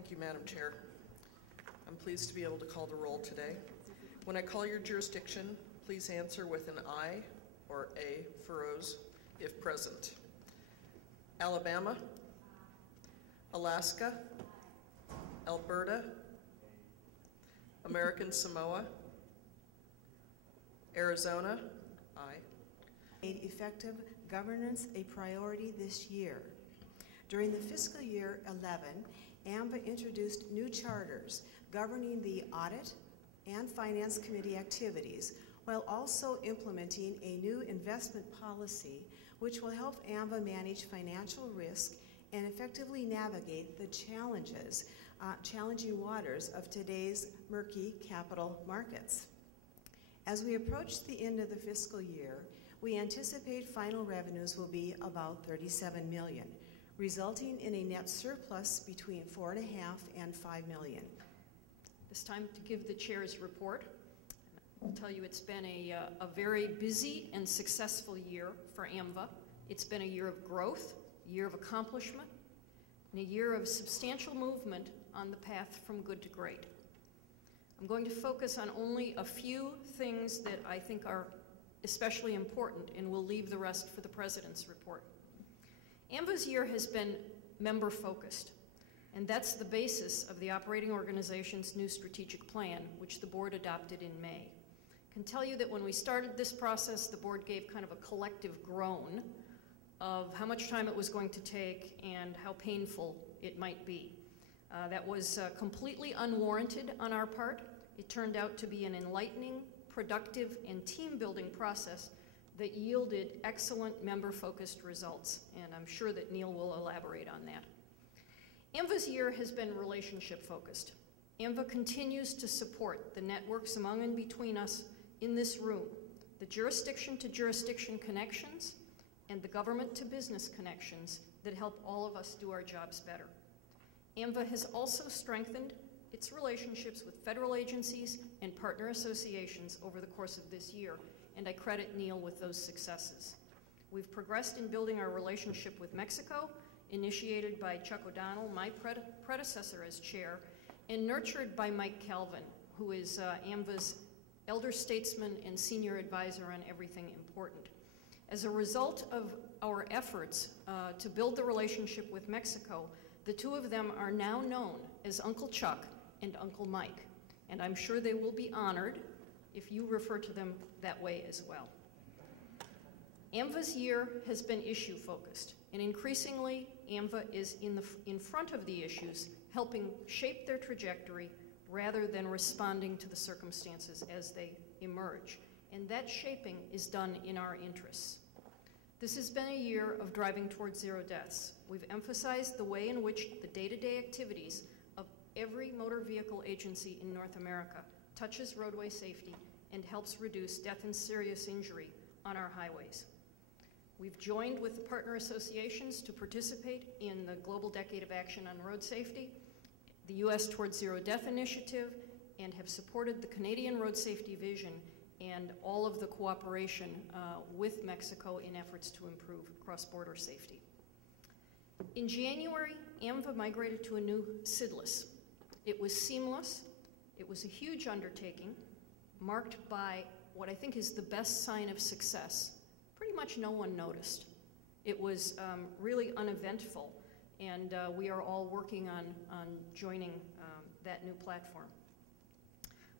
Thank you, Madam Chair. I'm pleased to be able to call the roll today. When I call your jurisdiction, please answer with an I or A for Rose, if present. Alabama, Alaska, Alberta, American Samoa, Arizona, aye. Made effective governance a priority this year. During the fiscal year 11, AMVA introduced new charters governing the audit and finance committee activities, while also implementing a new investment policy which will help AMVA manage financial risk and effectively navigate the challenging waters of today's murky capital markets. As we approach the end of the fiscal year, we anticipate final revenues will be about $37 million, resulting in a net surplus between $4.5 and $5 million. It's time to give the chair's report. I'll tell you it's been a very busy and successful year for AMVA. It's been a year of growth, a year of accomplishment, and a year of substantial movement on the path from good to great. I'm going to focus on only a few things that I think are especially important, and we'll leave the rest for the President's report. AMVA's year has been member-focused, and that's the basis of the operating organization's new strategic plan, which the board adopted in May. I can tell you that when we started this process, the board gave kind of a collective groan of how much time it was going to take and how painful it might be. That was completely unwarranted on our part. It turned out to be an enlightening, productive, and team-building process that yielded excellent member-focused results, and I'm sure that Neil will elaborate on that. AMVA's year has been relationship-focused. AMVA continues to support the networks among and between us in this room, the jurisdiction-to-jurisdiction connections, and the government-to-business connections that help all of us do our jobs better. AMVA has also strengthened its relationships with federal agencies and partner associations over the course of this year, and I credit Neil with those successes. We've progressed in building our relationship with Mexico, initiated by Chuck O'Donnell, my predecessor as chair, and nurtured by Mike Calvin, who is AMVA's elder statesman and senior advisor on everything important. As a result of our efforts to build the relationship with Mexico, the two of them are now known as Uncle Chuck and Uncle Mike, and I'm sure they will be honored if you refer to them that way as well. AMVA's year has been issue-focused, and increasingly, AMVA is in front of the issues, helping shape their trajectory rather than responding to the circumstances as they emerge. And that shaping is done in our interests. This has been a year of driving towards zero deaths. We've emphasized the way in which the day-to-day activities of every motor vehicle agency in North America touches roadway safety and helps reduce death and serious injury on our highways. We've joined with the partner associations to participate in the Global Decade of Action on Road Safety, the U.S. Towards Zero Death Initiative, and have supported the Canadian Road Safety Vision and all of the cooperation with Mexico in efforts to improve cross-border safety. In January, AMVA migrated to a new SIDLIS. It was seamless. It was a huge undertaking, marked by what I think is the best sign of success. Pretty much no one noticed. It was really uneventful, and we are all working on joining that new platform.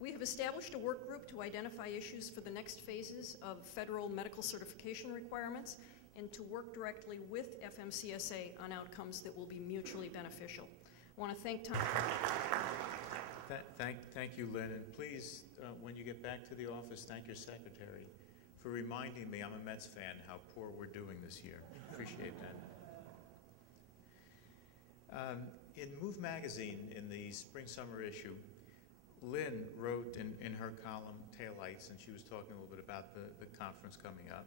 We have established a work group to identify issues for the next phases of federal medical certification requirements and to work directly with FMCSA on outcomes that will be mutually beneficial. I want to thank Tom. Thank you, Lynn, and please, when you get back to the office, thank your secretary for reminding me, I'm a Mets fan, how poor we're doing this year. Appreciate that. In Move Magazine, in the spring-summer issue, Lynn wrote in her column, Taillights, and she was talking a little bit about the conference coming up.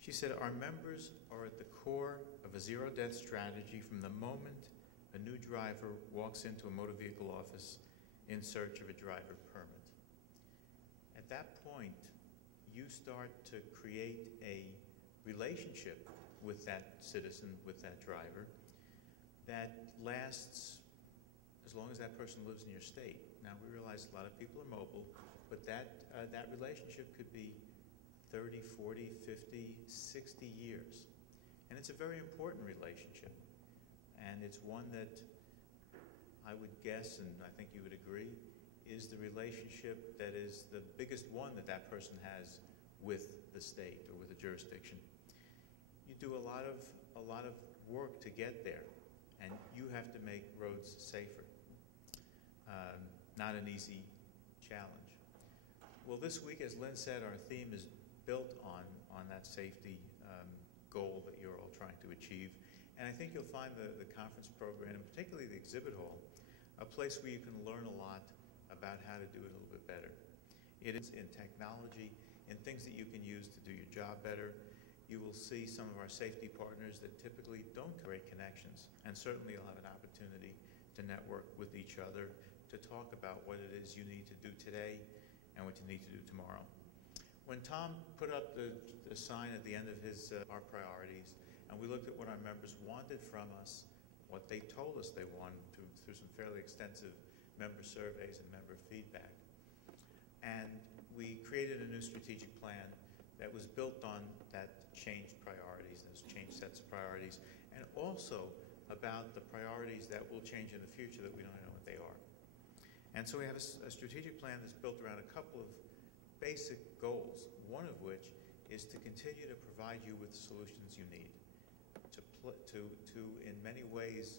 She said, our members are at the core of a zero-death strategy from the moment a new driver walks into a motor vehicle office in search of a driver permit. At that point, you start to create a relationship with that citizen, with that driver, that lasts long as that person lives in your state. Now, we realize a lot of people are mobile, but that relationship could be 30, 40, 50, 60 years. And it's a very important relationship. And it's one that I would guess, and I think you would agree, is the relationship that is the biggest one that that person has with the state or with the jurisdiction. You do a lot of work to get there, and you have to make roads safer. Not an easy challenge. Well, this week, as Lynn said, our theme is built on that safety goal that you're all trying to achieve. And I think you'll find the conference program, and particularly the exhibit hall, a place where you can learn a lot about how to do it a little bit better. It is in technology, in things that you can use to do your job better. You will see some of our safety partners that typically don't create connections, and certainly you'll have an opportunity to network with each other, to talk about what it is you need to do today and what you need to do tomorrow. When Tom put up the sign at the end of his our priorities, and we looked at what our members wanted from us, what they told us they wanted through some fairly extensive member surveys and member feedback. And we created a new strategic plan that was built on that changed priorities, those changed sets of priorities, and also about the priorities that will change in the future that we don't know what they are. And so we have a strategic plan that's built around a couple of basic goals, one of which is to continue to provide you with the solutions you need, to in many ways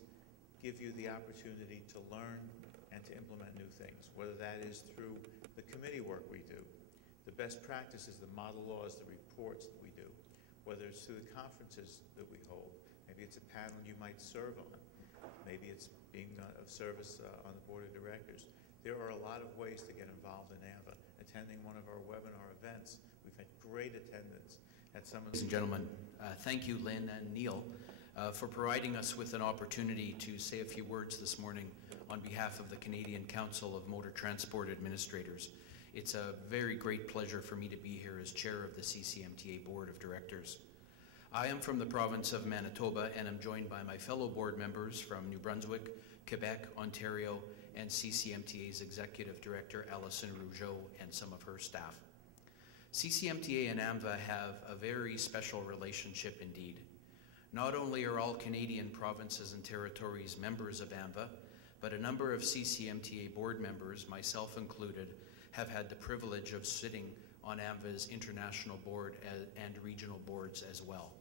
give you the opportunity to learn and to implement new things, whether that is through the committee work we do, the best practices, the model laws, the reports that we do, whether it's through the conferences that we hold. Maybe it's a panel you might serve on. Maybe it's being of service on the board of directors. There are a lot of ways to get involved in AMVA. Attending one of our webinar events, we've had great attendance at some of the... Ladies and gentlemen, thank you, Lynn and Neil, for providing us with an opportunity to say a few words this morning on behalf of the Canadian Council of Motor Transport Administrators. It's a very great pleasure for me to be here as chair of the CCMTA Board of Directors. I am from the province of Manitoba, and I'm joined by my fellow board members from New Brunswick, Quebec, Ontario, and CCMTA's Executive Director, Alison Rougeau, and some of her staff. CCMTA and AMVA have a very special relationship indeed. Not only are all Canadian provinces and territories members of AMVA, but a number of CCMTA board members, myself included, have had the privilege of sitting on AMVA's international board and regional boards as well.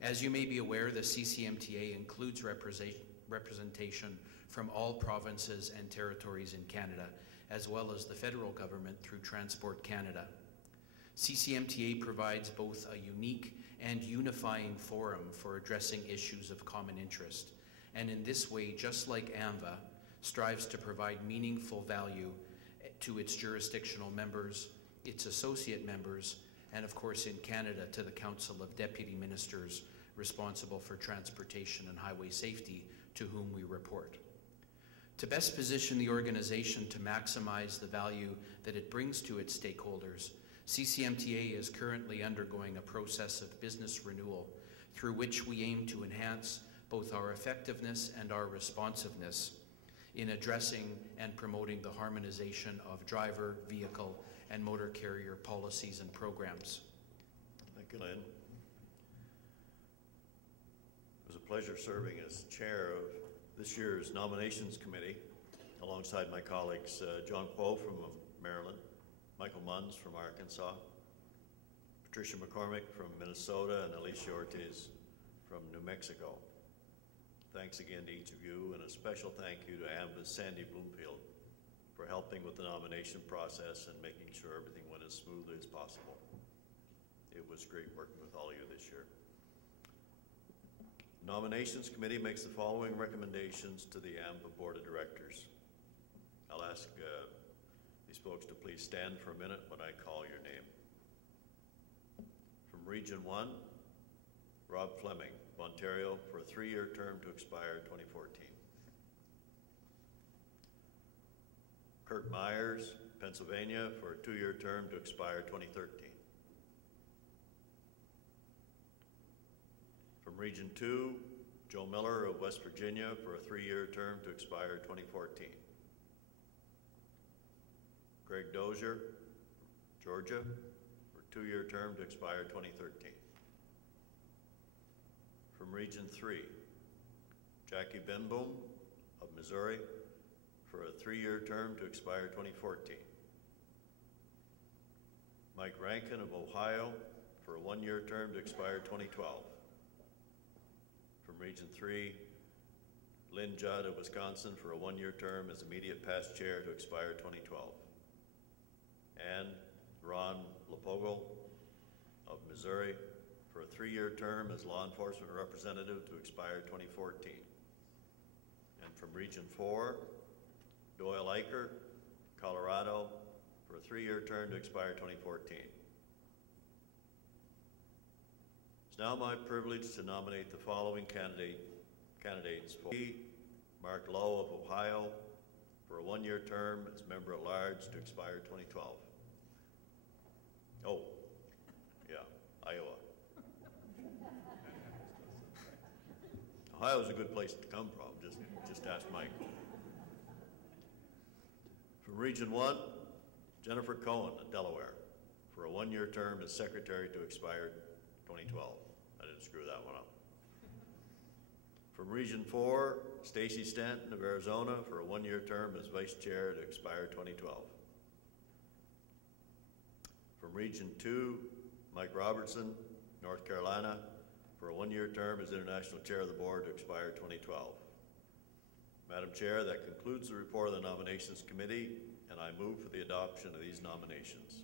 As you may be aware, the CCMTA includes representation from all provinces and territories in Canada, as well as the federal government through Transport Canada. CCMTA provides both a unique and unifying forum for addressing issues of common interest, and in this way, just like AMVA, strives to provide meaningful value to its jurisdictional members, its associate members, and of course in Canada to the Council of Deputy Ministers responsible for transportation and highway safety, to whom we report. To best position the organization to maximize the value that it brings to its stakeholders, CCMTA is currently undergoing a process of business renewal through which we aim to enhance both our effectiveness and our responsiveness in addressing and promoting the harmonization of driver, vehicle, and motor carrier policies and programs. Thank you, Lynn. It was a pleasure serving as chair of this year's nominations committee alongside my colleagues John Poe from Maryland, Michael Munns from Arkansas, Patricia McCormick from Minnesota, and Alicia Ortiz from New Mexico. Thanks again to each of you, and a special thank you to AMVA's Sandy Bloomfield for helping with the nomination process and making sure everything went as smoothly as possible. It was great working with all of you this year. Nominations Committee makes the following recommendations to the AMVA Board of Directors. I'll ask these folks to please stand for a minute when I call your name. From Region 1, Rob Fleming, Ontario, for a 3-year term to expire 2014. Kurt Myers, Pennsylvania, for a 2-year term to expire 2013. From Region 2, Joe Miller of West Virginia for a 3-year term to expire 2014. Greg Dozier, Georgia, for a 2-year term to expire 2013. From Region 3, Jackie Benboom of Missouri for a 3-year term to expire 2014. Mike Rankin of Ohio for a 1-year term to expire 2012. From Region 3, Lynn Judd of Wisconsin for a 1-year term as immediate past chair to expire 2012. And Ron Lepogle of Missouri for a 3-year term as law enforcement representative to expire 2014. And from Region 4, Doyle Eicher, Colorado, for a 3-year term to expire 2014. It's now my privilege to nominate the following candidates for Mark Lowe of Ohio for a 1-year term as member at large to expire 2012. Oh, yeah, Iowa. Ohio's a good place to come from, just ask Mike. From Region 1, Jennifer Cohen of Delaware for a 1-year term as secretary to expire 2012. I didn't screw that one up. From Region 4, Stacy Stanton of Arizona for a 1-year term as vice chair to expire 2012. From Region 2, Mike Robertson, North Carolina, for a 1-year term as international chair of the board to expire 2012. Madam Chair, that concludes the report of the Nominations Committee, and I move for the adoption of these nominations.